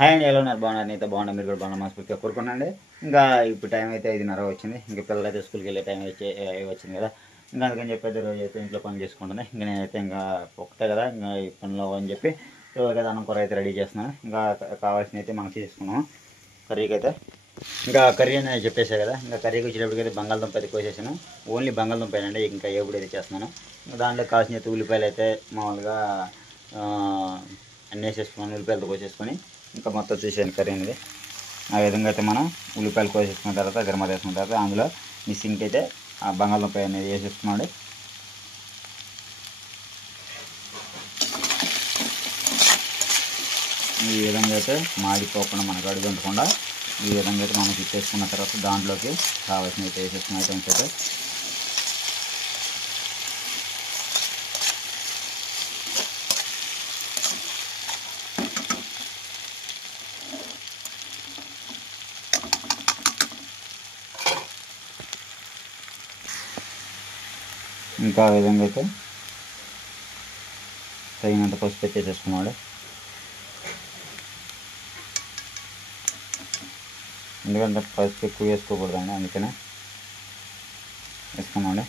Hi అండి, ఎలా ఉన్నారు? బాగున్నారు? నేనైతే బాగున్నా, మీరు కూడా బాగున్నా మనస్ఫూర్తిగా కోరుకున్నాండి. ఇంకా ఇప్పుడు టైం అయితే 5:30 వచ్చింది. ఇంకా పిల్లలు అయితే స్కూల్కి వెళ్ళే టైం వచ్చింది కదా. ఇంకా అందుకని చెప్పి అయితే రోజు అయితే ఇంట్లో పని చేసుకుంటున్నాను. ఇంకా నేనైతే ఇంకా ఒకటే కదా ఇంకా ఈ పనిలో అని చెప్పి రోజు అన్నం కూర అయితే రెడీ చేస్తున్నాను. ఇంకా కావాల్సినవి అయితే మనం చేసుకున్నాము కర్రీకి అయితే. ఇంకా కర్రీ అని చెప్పేసా కదా. ఇంకా కర్రీకి వచ్చేటప్పటికైతే బంగాళదుంప అయితే కోసేసాను. ఓన్లీ బంగాళదుంప అండి, ఇంకా ఏపుడు అయితే చేస్తున్నాను. దాంట్లో కావాల్సిన ఉల్లిపాయలు అయితే మామూలుగా అన్నీ వేసేసుకున్నాను. ఉల్లిపాయలతో కోసేసుకొని ఇంకా మొత్తం చూసాను కర్రీ అనేది. ఆ విధంగా అయితే మనం ఉల్లిపాయలు కోసేసుకున్న తర్వాత గరం వేసుకున్న తర్వాత అందులో మిక్సింగ్కి అయితే ఆ బంగాళదుంప అనేది వేసేసుకున్నాడు. ఈ విధంగా అయితే మాడిపోకుండా మనకు అడుగుంటకుండా ఈ విధంగా అయితే మనం తిప్పేసుకున్న తర్వాత దాంట్లోకి కావాల్సిన అయితే వేసేసుకున్న ఐటమ్స్ అయితే ఇంకా ఆ విధంగా అయితే తగినంత పసుపు వేసేసుకున్నాడు. ఎందుకంటే పసుపు ఎక్కువ వేసుకోకూడదండి, అందుకనే వేసుకున్నాడు.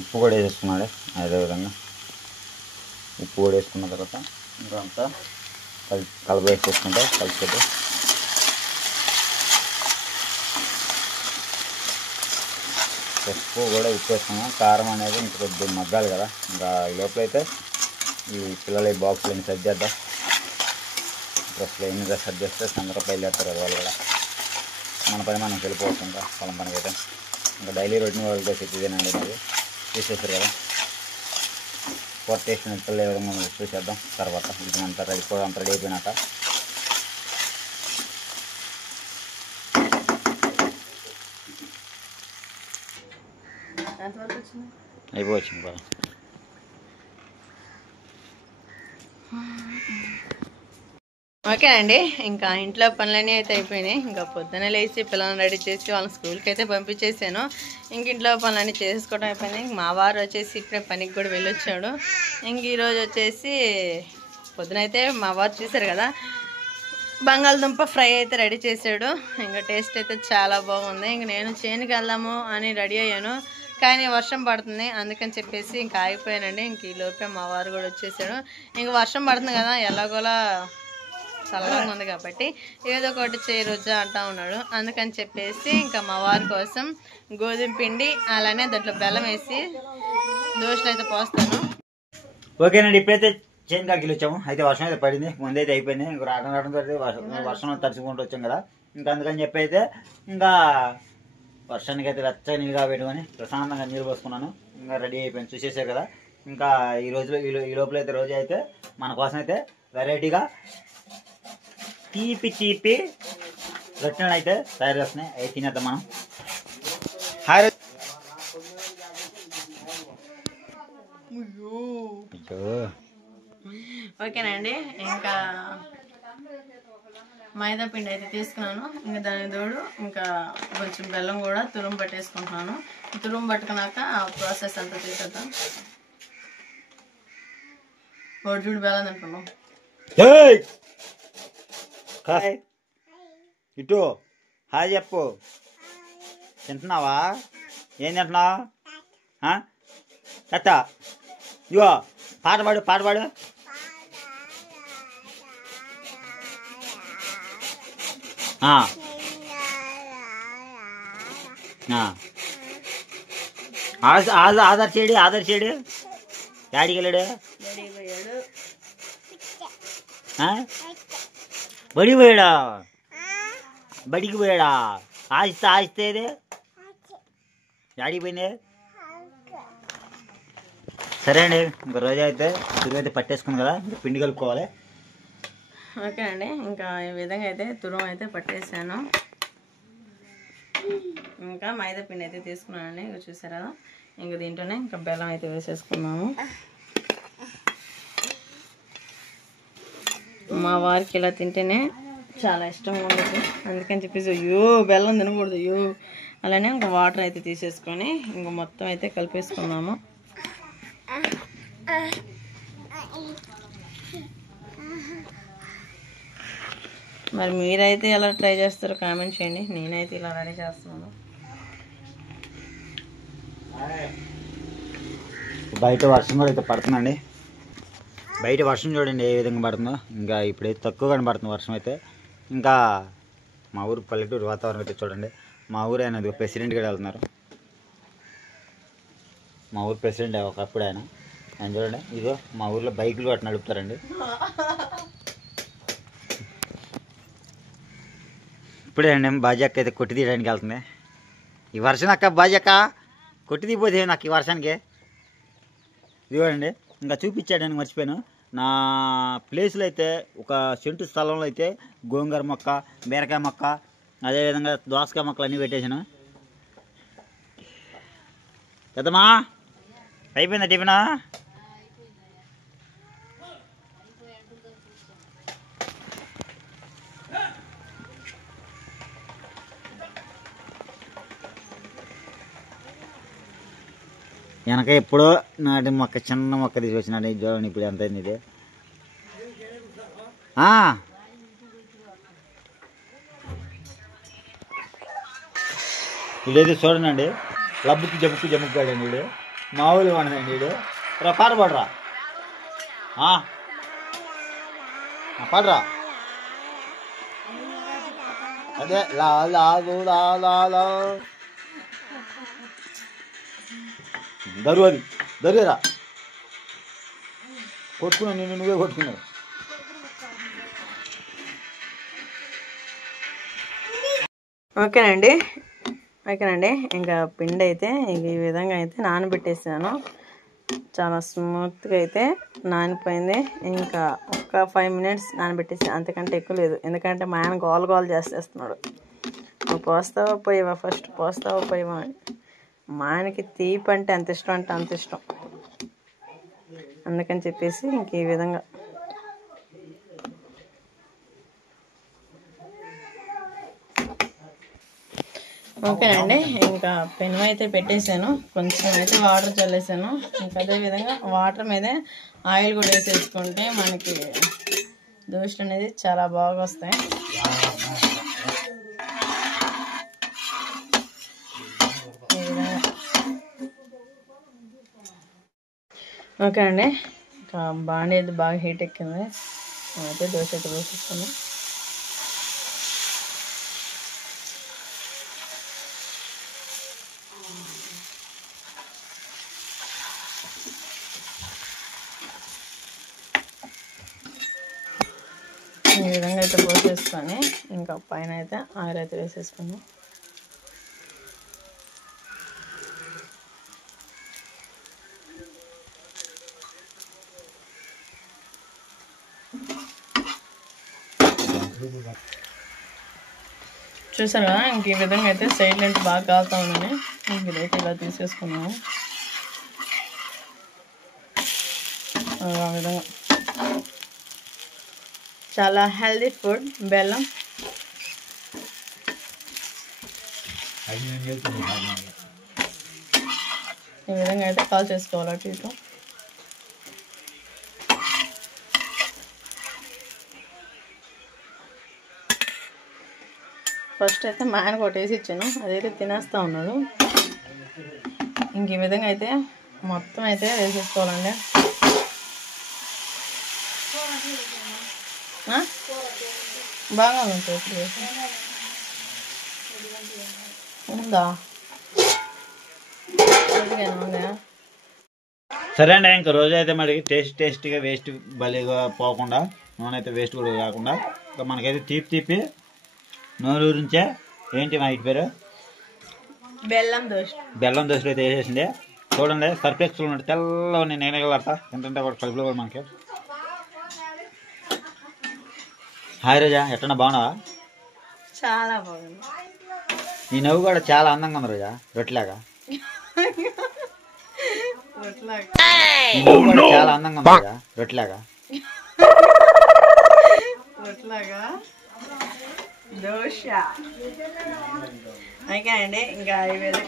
ఉప్పు కూడా వేసేసుకున్నాడు. అదేవిధంగా ఉప్పు కూడా వేసుకున్న తర్వాత ఇంకా అంతా కలుపు వేసేసుకుంటే కలిసిపోతే పసుపు కూడా ఉప్పు వేసుకున్నాం. కారం అనేది ఇంక కొద్దిగా మగ్గాలి కదా. ఇంకా ఈ లోపల అయితే ఈ పిల్లల బాక్సులు ఎన్ని సర్ది చేద్దాం. డ్రెస్సులు ఎన్ని డ్రెస్ సర్ది చేస్తే తొందరగా బయలుదేరుతారు వాళ్ళు కూడా. మన పని మనం వెళ్ళిపోవచ్చు. ఇంకా పొలం పనికి అయితే ఇంకా డైలీ రొటీన్ వాళ్ళకి సెట్ ఇదేనండి. అది తీసేస్తారు కదా. కూర టేస్ట్ పిల్లలు ఏ విధంగా చూసేద్దాం తర్వాత. ఇది అంతా కూర అంతా రెడీ అయిపోయినాక అయిపోవచ్చు. ఓకే అండి, ఇంకా ఇంట్లో పనులన్నీ అయితే అయిపోయినాయి. ఇంకా పొద్దున లేచి పిల్లల్ని రెడీ చేసి వాళ్ళని స్కూల్కి అయితే పంపించేసాను. ఇంక ఇంట్లో పనులన్నీ చేసుకోవడం అయిపోయినాయి. మా వారు వచ్చేసి ఇప్పుడే పనికి కూడా వెళ్ళొచ్చాడు. ఇంక ఈరోజు వచ్చేసి పొద్దునైతే మా వారు చూశారు కదా, బంగాళదుంప ఫ్రై అయితే రెడీ చేశాడు. ఇంకా టేస్ట్ అయితే చాలా బాగుంది. ఇంక నేను చేనుకి వెళ్దాము అని రెడీ అయ్యాను, కానీ వర్షం పడుతుంది అందుకని చెప్పేసి ఇంకా ఆగిపోయానండి. ఇంక ఈ లోపే మా వారు కూడా వచ్చేసాడు. ఇంక వర్షం పడుతుంది కదా, ఎలాగోలా చల్లగా ఉంది కాబట్టి ఏదో ఒకటి చేయి రోజా అంటా ఉన్నాడు. అందుకని చెప్పేసి ఇంకా మా వారి కోసం గోధుమ పిండి అలానే దాంట్లో బెల్లం వేసి దోశలు అయితే పోస్తాను. ఓకేనండి, ఇప్పుడైతే చేను కాకి వచ్చాము. అయితే వర్షం అయితే పడింది, ముందైతే అయిపోయింది. ఇంకా రావడంతో వర్షం తడుచుకుంటూ వచ్చాం కదా. ఇంకా అందుకని చెప్పి అయితే ఇంకా వర్షానికి అయితే వెచ్చగా నీళ్ళుగా పెట్టుకొని ప్రశాంతంగా నీళ్ళు పోసుకున్నాను. ఇంకా రెడీ అయిపోయింది, చూసేసారు కదా. ఇంకా ఈ రోజులో ఈ లోపల అయితే రోజు అయితే మన కోసం అయితే వెరైటీగా తీపి రొట్టెలు అయితే తయారు చేస్తున్నాయి. అవి తినేద్దాం మనం. హాయ్ ఓకేనండి, ఇంకా మైదా పిండి అయితే తీసుకున్నాను. ఇంకా దాని తోడు ఇంకా కొంచెం బెల్లం కూడా తురుము పట్టేసుకుంటున్నాను. తురుము పట్టుకున్నాక ఆ ప్రాసెస్ అంతా చేసేద్దాం. చూడు బెల్లం తింటున్నాం. ఇటు హాయ్ చెప్పు. తింటున్నావా? ఏం తింటున్నావు? అత్త ఇగో పాట పాడు. ఆధార్ చేయడు డాడీకి వెళ్ళాడు. బడికి పోయాడా? ఆస్తే డాడీ పోయింది. సరే అండి, ఇంక రోజు అయితే తురుము అయితే పట్టేసుకుంది కదా, ఇంకా పిండి కలుపుకోవాలి. ఓకే అండి, ఇంకా ఈ విధంగా అయితే తురుము అయితే పట్టేసాను. ఇంకా మైదా పిండి అయితే తీసుకున్నానండి. ఇంకా చూసారా, ఇంకా దీంట్లోనే ఇంకా బెల్లం అయితే వేసేసుకున్నాము. మా వారికి ఇలా తింటేనే చాలా ఇష్టంగా ఉండదు, అందుకని చెప్పేసి అయ్యో బెల్లం తినకూడదు అయ్యో అలానే ఇంకా వాటర్ అయితే తీసేసుకొని ఇంకా మొత్తం అయితే కలిపేసుకున్నాము. మరి మీరైతే ఎలా ట్రై చేస్తారో కామెంట్ చేయండి. నేనైతే ఇలా రెడీ చేస్తున్నాను. బయట వర్షం కూడా అయితే పడుతుందండి. బయట వర్షం చూడండి ఏ విధంగా పడుతుందో. ఇంకా ఇప్పుడైతే తక్కువగానే పడుతుంది వర్షం అయితే. ఇంకా మా ఊరు పల్లెటూరు వాతావరణం అయితే చూడండి. మా ఊరు ఆయన ప్రెసిడెంట్ కూడా వెళ్తున్నారు. మా ఊరు ప్రెసిడెంట్ ఒకప్పుడు ఆయన చూడండి. ఇదో మా ఊర్లో బైకులు అట్లా నడుపుతారండి. ఇప్పుడే అండి బాజాక్క అయితే కొట్టి తీయడానికి వెళ్తుంది. ఈ వర్షం అక్క బాజాక్క కొట్టి తీయపోతే నాకు ఈ వర్షానికి ఇదిగోండి. ఇంకా చూపించాడని మర్చిపోయాను. నా ప్లేస్లో అయితే ఒక సెంటు స్థలంలో అయితే గోంగూర మొక్క, బీరకాయ మొక్క, అదేవిధంగా దోసకాయ మొక్కలు అన్నీ పెట్టేశాను. పెద్దమ్మా అయిపోయిందా టిఫినా? వెనక ఎప్పుడో నాటి మొక్క చిన్న మొక్క తీసుకొచ్చినాడు. చూడండి ఇప్పుడు ఎంత అయింది ఇది. వీడైతే చూడండి లబ్బుకి జమ్ముకాడండి వీడు. మామూలు వాడదండి వీడు. పాట పాడరా పాడరా. అదే లా లా లా లా లా దరువు దరువురా కొట్టుకున్నావు. నేను నువ్వే కొట్టుకున్నావు. ఓకేనండి. ఇంకా పిండి అయితే ఈ విధంగా అయితే నానబెట్టేసాను. చాలా స్మూత్గా అయితే నానిపోయింది. ఇంకా ఒక 5 minutes నానబెట్టేసాను, అంతకంటే ఎక్కువ లేదు. ఎందుకంటే మా ఆయన గోల చేసేస్తున్నాడు. నువ్వు పోస్తావా పోయేవా, ఫస్ట్ పోస్తావా పోయేవా అని. మా ఆయనకి తీపి అంటే అంత ఇష్టం. అందుకని చెప్పేసి ఇంక ఈ విధంగా ఓకేనండి. ఇంకా పెను అయితే పెట్టేశాను, కొంచెం అయితే వాటర్ చల్లేసాను. ఇంకా అదేవిధంగా వాటర్ మీదే ఆయిల్ కూడా వేసేసుకుంటే మనకి దోశలు అనేది చాలా బాగా వస్తాయి. ఓకే అండి. ఇంకా బాండీ అయితే బాగా హీట్ ఎక్కింది. అయితే దోశ అయితే వేసేసుకున్నాం. ఈ విధంగా అయితే పోసేసుకొని ఇంకా పైన అయితే ఆయిల్ అయితే వేసేసుకున్నాం. చూసారు కదా, ఇంక ఈ విధంగా అయితే సైడ్ లెంట్ బాగా కాలుతా ఉందని ఇంక ఇదైతే ఇలా తీసేసుకున్నాము. ఆ విధంగా చాలా హెల్దీ ఫుడ్ బెల్లం. ఈ విధంగా అయితే కాల్ చేసుకోవాలి అటు ఇటు. ఫస్ట్ అయితే మా ఆయన కొట్టేసి ఇచ్చాను, అదైతే తినేస్తూ ఉన్నాడు. ఇంక ఈ విధంగా అయితే మొత్తం అయితే వేసేసుకోవాలండి. బాగా ఉంటుంది ఉందా సరే అండి. ఇంకా రోజు అయితే మరి టేస్టీగా వేస్ట్ భలేగా పోకుండా, నూనె అయితే వేస్ట్ కూడా కాకుండా ఇంకా మనకైతే తీపి నోరూరించే ఏంటి మా ఇంటి పేరు బెల్లం దోశలు అయితే వేసేసింది. చూడండి సర్ఫెక్స్లు ఉన్నట్టు తెల్ల నేనే కడతా ఏంటంటే కూడా కడుపులో కూడా మనకి. హాయ్ రోజా, ఎట్టన్నా బాగున్నావా? చాలా బాగుంది. నీ నవ్వు కూడా చాలా అందంగా ఉంది రోజా, రొట్టెలాగా. నీ నవ్వు కూడా చాలా అందంగా ఉంది రోజా, రొట్టెలాగా. దోశ ఓకే అండి. ఇంకా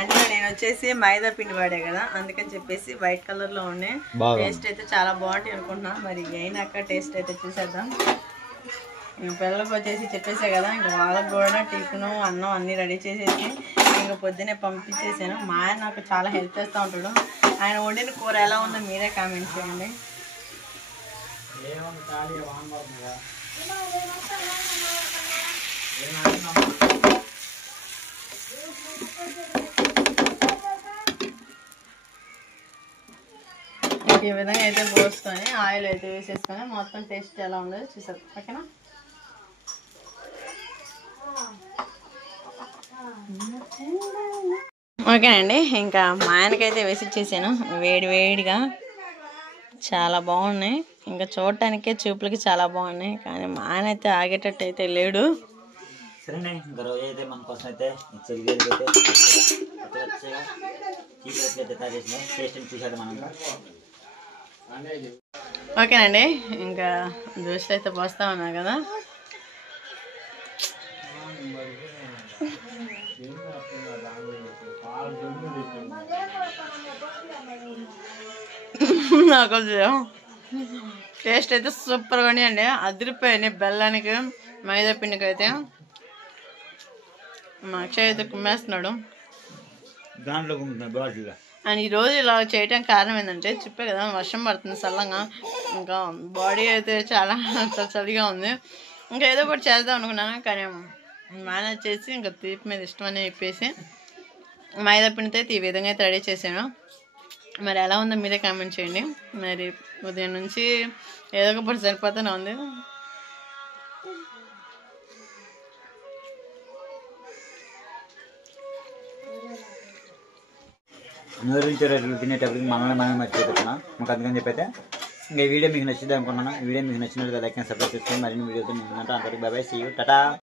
అంటే నేను వచ్చేసి మైదా పిండి వాడే కదా, అందుకని చెప్పేసి వైట్ కలర్ లో ఉన్నాయి. టేస్ట్ అయితే చాలా బాగుంటాయి అనుకుంటున్నా. మరి అయినాక టేస్ట్ అయితే చూసేద్దాం. ఇంక పిల్లలకు వచ్చేసి చెప్పేసా కదా, ఇంకా వాళ్ళకి కూడా టిఫిన్ అన్నం అన్నీ రెడీ చేసేసి ఇంకా పొద్దున్నే పంపించేసాను. మా ఆయన నాకు చాలా హెల్ప్ చేస్తూ ఉంటాడు. ఆయన వండిన కూర ఎలా ఉందో మీరే కామెంట్ చేయండి. ఈ విధంగా అయితే పోసుకొని ఆయిల్ అయితే వేసేసుకొని మొత్తం టేస్ట్ ఎలా ఉందో చూసారు. ఓకేనా? ఓకేనండి. ఇంకా మా ఆయనకైతే వేసి ఇచ్చేసాను వేడి వేడిగా. చాలా బాగున్నాయి. ఇంకా చూడటానికే చూపులకి చాలా బాగున్నాయి, కానీ మా ఆయన అయితే ఆగేటట్టు అయితే లేడు. సరేనే, ఇంకా రోజు అయితే మన కోసం అయితే టేస్ట్ చూసాడు మనం. ఓకేనండి. ఇంకా దోశలు అయితే పోస్తా ఉన్నా కదా. నాకు టేస్ట్ అయితే సూపర్గా అండి, అదిరిపోయాయి. బెల్లానికి మైదా పిండికి అయితే మా అక్షయ్ అయితే కుమ్మేస్తున్నాడు. అండ్ ఈరోజు ఇలా చేయటం కారణం ఏంటంటే చెప్పే కదా, వర్షం పడుతుంది చల్లగా, ఇంకా బాడీ అయితే చాలా చలిగా ఉంది. ఇంకా ఏదో ఒకటి చేద్దాం అనుకున్నాను, కానీ మేనేజ్ చేసి ఇంకా తీపి మీద ఇష్టం అని చెప్పేసి మైదా పిండితో అయితే ఈ విధంగా అయితే రెడీ చేశాను. మరి ఎలా ఉందో మీరే కామెంట్ చేయండి. మరి ఉదయం నుంచి ఏదో ఒక పొడి సరిపోతూనే ఉంది. నూరించే రోజులు తినేటప్పటికి మనల్ని మనం మర్చిపోతున్నాం. మాకు అందుకని చెప్పైతే ఇంకా ఈ వీడియో మీకు నచ్చింది అనుకున్నాను. ఈ వీడియో మీకు నచ్చినట్లయితే లైక్ అండ్ సబ్స్క్రైబ్ చేసుకొని మరిన్ని వీడియోతో మీకు అందరికీ బాయ్, సీ యూ, టాటా.